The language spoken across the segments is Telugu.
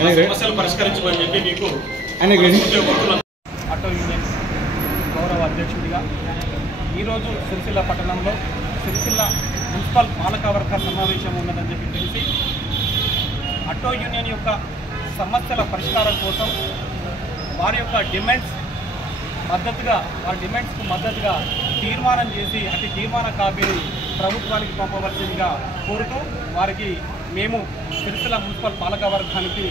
సమస్యలు పరిష్కరించమని చెప్పి మీకు ఆటో యూనియన్ గౌరవ అధ్యక్షుడిగా ఈరోజు సిరిసిల్ల పట్టణంలో సిరిసిల్ల మున్సిపల్ పాలకవర్గ సమావేశం ఉన్నదని చెప్పి తెలిసి ఆటో యూనియన్ యొక్క సమస్యల పరిష్కారం కోసం వారి యొక్క డిమాండ్స్కు మద్దతుగా తీర్మానం చేసి అతి తీర్మాన కాపీని ప్రభుత్వానికి పంపవలసిందిగా కోరుతూ వారికి మేము సిరిసిల్ల మున్సిపల్ పాలకవర్గానికి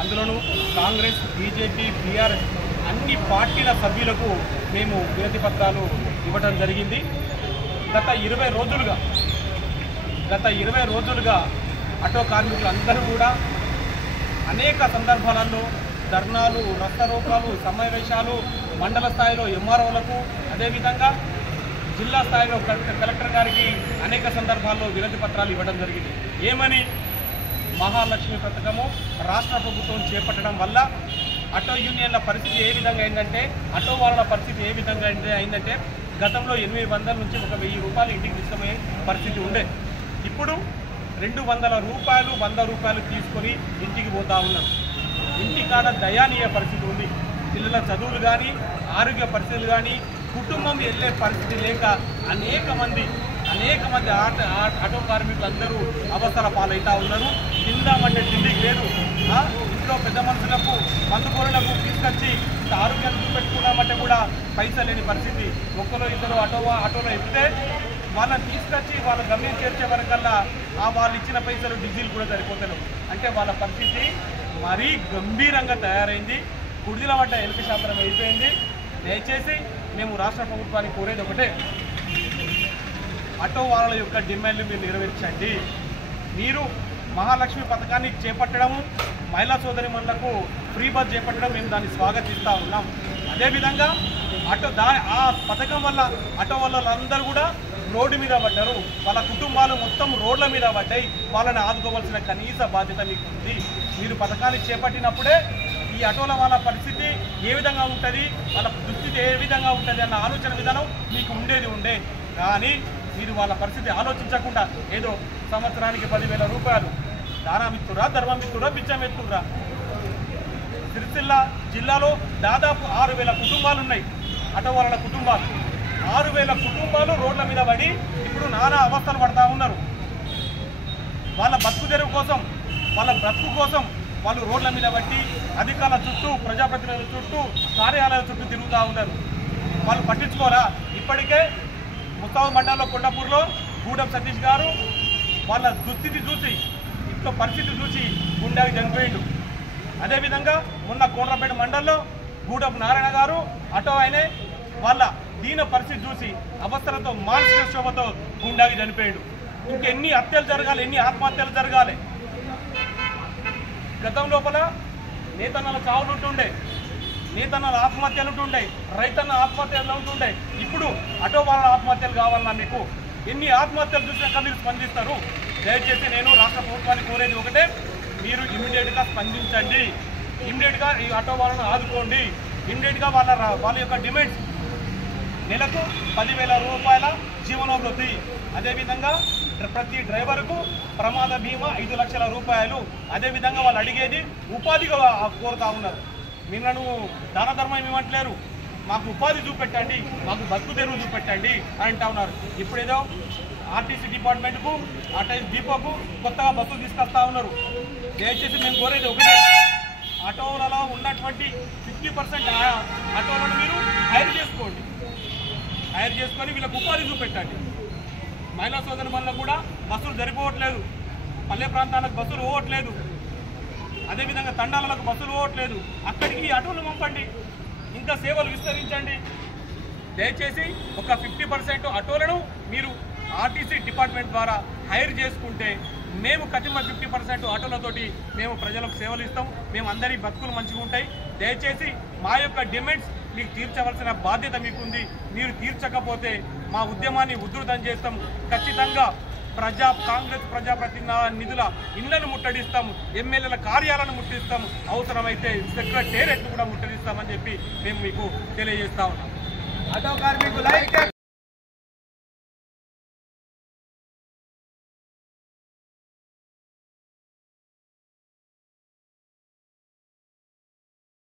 అందులోనూ కాంగ్రెస్, బీజేపీ, బీఆర్ఎస్ అన్ని పార్టీల సభ్యులకు మేము వినతి పత్రాలు ఇవ్వడం జరిగింది. గత 20 రోజులుగా ఆటో కార్మికులందరూ కూడా అనేక సందర్భాలలో ధర్నాలు, రస్తారోకాలు, సమావేశాలు మండల స్థాయిలో ఎంఆర్ఓలకు, అదేవిధంగా జిల్లా స్థాయిలో కలెక్టర్ గారికి అనేక సందర్భాల్లో వినతి పత్రాలు ఇవ్వడం జరిగింది. ఏమని? మహాలక్ష్మి పథకము రాష్ట్ర ప్రభుత్వం చేపట్టడం వల్ల ఆటో యూనియన్ల పరిస్థితి ఏ విధంగా అయిందంటే, ఆటో వాళ్ళ పరిస్థితి ఏ విధంగా అయిందంటే గతంలో 800 నుంచి 1000 రూపాయలు ఇంటికి తీసుకునే పరిస్థితి ఉండే. ఇప్పుడు 200 రూపాయలు, 100 రూపాయలు తీసుకొని ఇంటికి పోతా ఉన్నారు. ఇంటికాడ దయానీయ పరిస్థితి ఉంది. పిల్లల చదువులు కానీ, ఆరోగ్య పరిస్థితులు కానీ, కుటుంబం వెళ్ళే పరిస్థితి లేక అనేక మంది ఆటో కార్మికులందరూ అవసర పాలవుతూ ఉన్నారు. తిందామంటే తిండికి లేదు. ఇంట్లో పెద్ద మనుషులకు, మందుకోరులకు తీసుకొచ్చి ఆరోగ్యాన్ని చూపెట్టుకున్నామంటే కూడా పైసలు లేని పరిస్థితి. ఒక్కరో ఇద్దరు ఆటోలో ఎక్కితే వాళ్ళని తీసుకొచ్చి వాళ్ళ గమ్యం చేర్చే వరకల్లా వాళ్ళు ఇచ్చిన పైసలు డీజిల్ కూడా సరిపోతారు. అంటే వాళ్ళ పరిస్థితి మరీ గంభీరంగా తయారైంది. కుడిల పడ్డ ఎలుక శాస్త్రం అయిపోయింది. దయచేసి మేము రాష్ట్ర ప్రభుత్వానికి కోరేది ఒకటే, ఆటో వాళ్ళ యొక్క డిమాండ్లు మీరు నెరవేర్చండి. మీరు మహాలక్ష్మి పథకాన్ని చేపట్టడము, మహిళా సోదరిమణులకు ఫ్రీ బస్ చేపట్టడం మేము దాన్ని స్వాగతిస్తూ ఉన్నాం. అదేవిధంగా ఆ పథకం వల్ల ఆటో వాళ్ళందరూ కూడా రోడ్డు మీద పడ్డారు. వాళ్ళ కుటుంబాలు మొత్తం రోడ్ల మీద పడ్డాయి. వాళ్ళని ఆదుకోవాల్సిన కనీస బాధ్యత మీకు ఉంది. మీరు పథకాన్ని చేపట్టినప్పుడే ఈ ఆటోల వాళ్ళ పరిస్థితి ఏ విధంగా ఉంటుంది, వాళ్ళ దుస్థితి ఏ విధంగా ఉంటుంది అన్న ఆలోచన విధానం మీకు ఉండే. కానీ మీరు వాళ్ళ పరిస్థితి ఆలోచించకుండా ఏదో సంవత్సరానికి 10,000 రూపాయలు దానమిత్తురా, ధర్మమిత్తురా, బిచ్చమెత్తురా. సిరిసిల్ల జిల్లాలో దాదాపు 6,000 కుటుంబాలు ఉన్నాయి. ఆటో వాళ్ళ కుటుంబాలు 6,000 కుటుంబాలు రోడ్ల మీద పడి ఇప్పుడు నానా అవస్థలు పడతా ఉన్నారు. వాళ్ళ బతుకు తెరువు కోసం, వాళ్ళ బ్రతుకు కోసం వాళ్ళు రోడ్ల మీద బట్టి అధికారుల చుట్టూ, ప్రజాప్రతినిధుల చుట్టూ, కార్యాలయాల చుట్టూ తిరుగుతూ ఉన్నారు. వాళ్ళు పట్టించుకోరా? ఇప్పటికే ముస్తాబు మండలంలో కొండపూర్లో గూడెం సతీష్ గారు వాళ్ళ దుస్థితి చూసి, ఇంట్లో పరిస్థితి చూసి గుండెకి చనిపోయిండు. అదేవిధంగా మొన్న కోనరాపేట మండలంలో గూడెం నారాయణ గారు ఆటో ఆయనే వాళ్ళ దీన పరిస్థితి చూసి అవస్థలతో, మానసిక శోభతో గుండెకి చనిపోయాడు. ఇంకెన్ని హత్యలు జరగాలి, ఎన్ని ఆత్మహత్యలు జరగాలి? గతం లోపల నేతన్నల చావులు ఉంటుండే, నేతన్నల ఆత్మహత్యలు ఉంటుండే, రైతన్న ఆత్మహత్యలు ఉంటుండే. ఇప్పుడు ఆటో వాళ్ళ ఆత్మహత్యలు కావాలన్నా మీకు ఎన్ని ఆత్మహత్యలు చూసినాక మీరు స్పందిస్తారు? దయచేసి నేను రాష్ట్ర ప్రభుత్వాన్ని కోరేది ఒకటే, మీరు ఇమ్మీడియట్గా స్పందించండి. ఇమ్మీడియట్గా ఈ ఆటో వాళ్ళను ఆదుకోండి. ఇమ్మీడియట్గా వాళ్ళ యొక్క డిమాండ్స్ నెలకు 10,000 రూపాయల జీవనోభృతి, అదేవిధంగా ప్రతి డ్రైవర్కు ప్రమాద బీమా 5 లక్షల రూపాయలు. అదేవిధంగా వాళ్ళు అడిగేది ఉపాధిగా కోరుతా ఉన్నారు. నిన్నను దాన ధర్మం ఇవ్వట్లేరు, మాకు ఉపాధి చూపెట్టండి, మాకు బతుకు తెరువు చూపెట్టండి అని అంటా ఉన్నారు. ఇప్పుడేదో ఆర్టీసీ డిపార్ట్మెంట్కు, ఆర్టీసీ డిపోకు కొత్తగా బస్సులు తీసుకొస్తా ఉన్నారు. దయచేసి మేము కోరేది ఒకటే, ఆటోలలో ఉన్నటువంటి 50% ఆటోలను మీరు హైర్ చేసుకొని వీళ్ళకు ఉపాధి చూపెట్టండి. మహిళా సోదరిమణులకు కూడా బస్సులు సరిపోవట్లేదు, పల్లె ప్రాంతాలకు బస్సులు పోవట్లేదు, అదేవిధంగా తండాలకు బస్సులు పోవట్లేదు. అక్కడికి ఆటోలు పంపండి, ఇంకా సేవలు విస్తరించండి. దయచేసి ఒక 50% ఆటోలను మీరు ఆర్టీసీ డిపార్ట్మెంట్ ద్వారా హైర్ చేసుకుంటే మేము కఠిన 50% ఆటోలతోటి మేము ప్రజలకు సేవలు ఇస్తాం. మేము అందరి బతుకులు మంచిగా ఉంటాయి. దయచేసి మా యొక్క డిమాండ్స్ మీకు తీర్చవలసిన బాధ్యత మీకుంది. మీరు తీర్చకపోతే మా ఉద్యమాన్ని ఉధృతం చేస్తాం. ఖచ్చితంగా కాంగ్రెస్ ప్రజాప్రతినిధుల ఇళ్లను ముట్టడిస్తాము, ఎమ్మెల్యేల కార్యాలను ముట్టడిస్తాము, అవసరమైతే సెక్రటేరియట్ కూడా ముట్టడిస్తామని చెప్పి మేము మీకు తెలియజేస్తా ఉన్నాం. ఆటో కార్మికుల